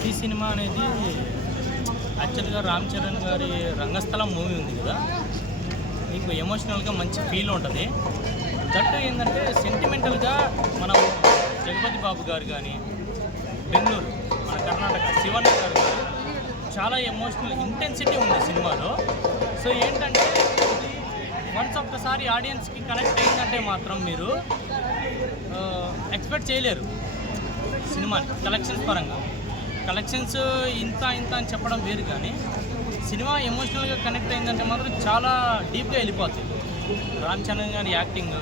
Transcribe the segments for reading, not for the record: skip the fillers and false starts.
ఖుషి cinema అనేది యాక్చువల్గా రామ్ చరణ్ గారి రంగస్థలం మూవీ ఉంది కదా, మీకు ఎమోషనల్గా మంచి ఫీల్ ఉంటుంది. దట్టు ఏంటంటే సెంటిమెంటల్గా మనం జగపతి బాబు గారు కానీ, బెంగళూరు మన కర్ణాటక శివన్న గారు కానీ చాలా ఎమోషనల్ ఇంటెన్సిటీ ఉంది సినిమాలో. సో ఏంటంటే వన్స్ ఒక్కసారి ఆడియన్స్కి కనెక్ట్ అయిందంటే మాత్రం మీరు ఎక్స్పెక్ట్ చేయలేరు సినిమాని. కలెక్షన్స్ పరంగా కలెక్షన్స్ ఇంత అని చెప్పడం వేరు, కానీ సినిమా ఎమోషనల్గా కనెక్ట్ అయిందంటే మాత్రం చాలా డీప్గా వెళ్ళిపోతుంది. రామ్ చరణ్ గారి యాక్టింగ్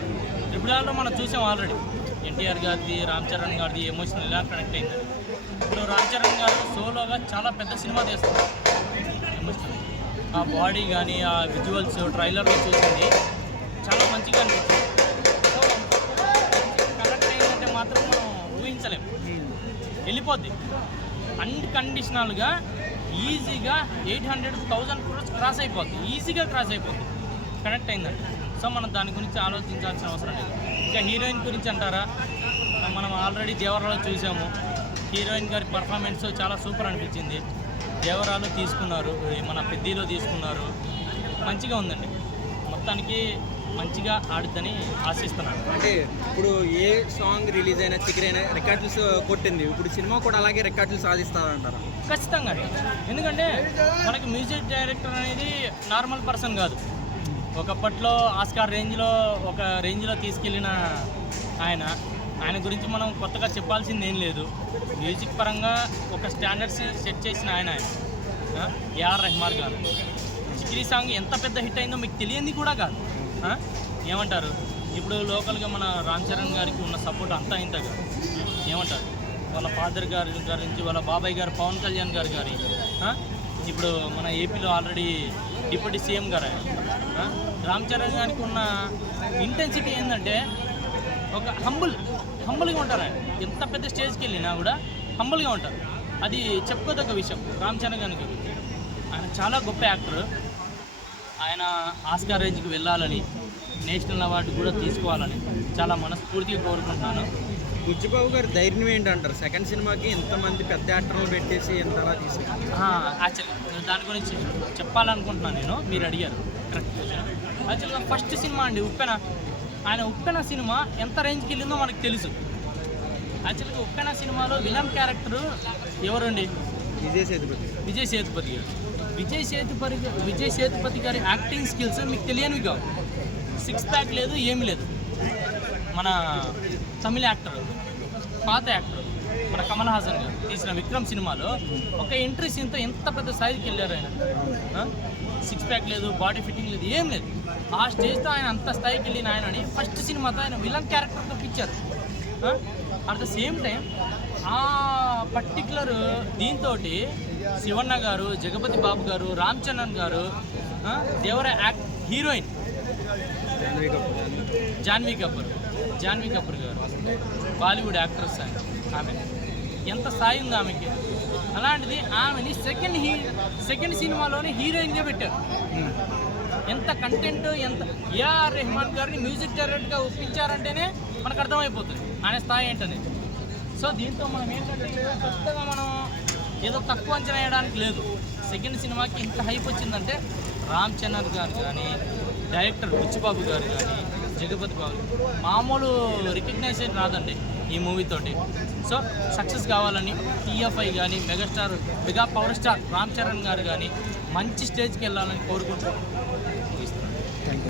ట్రిపుల్ మనం చూసాం ఆల్రెడీ. ఎన్టీఆర్ గారిది, రామ్ చరణ్ గారిది ఎమోషనల్ ఎలా కనెక్ట్ అయింది. ఇప్పుడు రామ్ చరణ్ గారు సోలోగా చాలా పెద్ద సినిమా తీస్తారు. ఎమోషనల్ ఆ బాడీ కానీ, ఆ విజువల్స్ ట్రైలర్లో చూసింది చాలా మంచిగా అనిపిస్తుంది. సో కనెక్ట్ అయిందంటే మాత్రం మనం ఊహించలేము, వెళ్ళిపోద్ది. అన్కండిషనల్గా ఈజీగా 800,000 crores క్రాస్ అయిపోద్ది, ఈజీగా క్రాస్ అయిపోద్ది కనెక్ట్ అయిందండి. సో మనం దాని గురించి ఆలోచించాల్సిన అవసరం లేదు. ఇంకా హీరోయిన్ గురించి అంటారా, మనం ఆల్రెడీ దేవరాలో చూసాము. హీరోయిన్ గారి పర్ఫార్మెన్స్ చాలా సూపర్ అనిపించింది. దేవరాలు తీసుకున్నారు, మన పెద్దీలో తీసుకున్నారు, మంచిగా ఉందండి. మొత్తానికి మంచిగా ఆడుద్దని ఆశిస్తున్నాను. అంటే ఇప్పుడు ఏ సాంగ్ రిలీజ్ అయినా చికెన్ రికార్డులు కొట్టింది, ఇప్పుడు సినిమా కూడా అలాగే రికార్డులు సాధిస్తారంటారా? ఖచ్చితంగా అండి. ఎందుకంటే మనకి మ్యూజిక్ డైరెక్టర్ అనేది నార్మల్ పర్సన్ కాదు. ఒకప్పట్లో ఆస్కార్ ఒక రేంజ్లో తీసుకెళ్ళిన ఆయన గురించి మనం కొత్తగా చెప్పాల్సింది ఏం లేదు. మ్యూజిక్ పరంగా ఒక స్టాండర్డ్స్ సెట్ చేసిన ఆయన ఏఆర్ రెహమాన్ గారు. చిక్రీ సాంగ్ ఎంత పెద్ద హిట్ అయిందో మీకు తెలియంది కూడా కాదు. ఏమంటారు, ఇప్పుడు లోకల్గా మన రామ్ చరణ్ గారికి ఉన్న సపోర్ట్ అంతా ఇంత కాదు. ఏమంటారు, వాళ్ళ ఫాదర్ గారి నుంచి వాళ్ళ బాబాయ్ గారు పవన్ కళ్యాణ్ గారి ఇప్పుడు మన ఏపీలో ఆల్రెడీ డిప్యూటీ సీఎం గారు రామ్ చరణ్ గారికి ఉన్న ఇంటెన్సిటీ ఏంటంటే ఒక హంబుల్గా ఉంటారు. ఆయన ఎంత పెద్ద స్టేజ్కి వెళ్ళినా కూడా హంబుల్గా ఉంటారు. అది చెప్పుకోదగ్గ విషయం రామ్ చరణ్ గారికి. ఆయన చాలా గొప్ప యాక్టర్. ఆయన ఆస్కార్ రేంజ్కి వెళ్ళాలని, నేషనల్ అవార్డు కూడా తీసుకోవాలని చాలా మనస్ఫూర్తిగా కోరుకుంటున్నాను. బుచ్చిబాబు గారు ధైర్యం ఏంటంటారు? సెకండ్ సినిమాకి ఎంతమంది పెద్ద యాక్టర్లు పెట్టేసి ఎంతలా తీసుకున్నారు? యాక్చువల్గా దాని గురించి చెప్పాలనుకుంటున్నాను నేను, మీరు అడిగారు కరెక్ట్. యాక్చువల్గా ఫస్ట్ సినిమా అండి ఉప్పెన. ఆయన ఉప్పెన సినిమా ఎంత రేంజ్కి వెళ్ళిందో మనకు తెలుసు. యాక్చువల్గా ఉప్పెన సినిమాలో విలన్ క్యారెక్టర్ ఎవరండి? విజయ్ సేతుపతి గారి యాక్టింగ్ స్కిల్స్ మీకు తెలియనివి కావు. 6 ప్యాక్ లేదు, ఏమి లేదు. మన తమిళ యాక్టర్, పాత యాక్టర్ మన కమల్ హాసన్ గారు తీసిన విక్రమ్ సినిమాలో ఒక ఎంట్రీ సీన్తో ఎంత పెద్ద స్థాయికి వెళ్ళారు ఆయన. 6 ప్యాక్ లేదు, బాడీ ఫిట్టింగ్ లేదు, ఏం లేదు. ఆ స్టేజ్తో ఆయన అంత స్థాయికి వెళ్ళిన ఆయనని ఫస్ట్ సినిమాతో ఆయన విలన్ క్యారెక్టర్తో పిచ్చారు. అట్ ద సేమ్ టైం ఆ పర్టిక్యులర్ దీంతో శివన్న గారు, జగపతి బాబు గారు, రామ్ చరణ్ గారు, దేవర హీరోయిన్ జాన్వీ కపూర్ గారు, బాలీవుడ్ యాక్ట్రెస్ ఆమె ఎంత స్థాయి ఉంది ఆమెకి. అలాంటిది ఆమెని సెకండ్ సినిమాలోనే హీరోయిన్గా పెట్టారు. ఎంత కంటెంట్, ఎంత ఏఆర్ రెహమాన్ గారిని మ్యూజిక్ డైరెక్టర్గా ఒప్పించారంటేనే మనకు అర్థమైపోతుంది ఆయన స్థాయి ఏంటనేది. సో దీంతో మనం ఏంటంటే కొత్తగా మనం ఏదో తక్కువ అంచనా వేయడానికి లేదు. సెకండ్ సినిమాకి ఇంత హైప్ వచ్చిందంటే రామ్ చరణ్ గారు కానీ, డైరెక్టర్ బుచ్చిబాబు గారు కానీ, జగపతి బాబు మామూలు రికగ్నైజేషన్ రాదండి ఈ మూవీతోటి. సో సక్సెస్ కావాలని టీఎఫ్ఐ కానీ, mega power star Ram Charan గారు కానీ మంచి స్టేజ్కి వెళ్ళాలని కోరుకుంటూ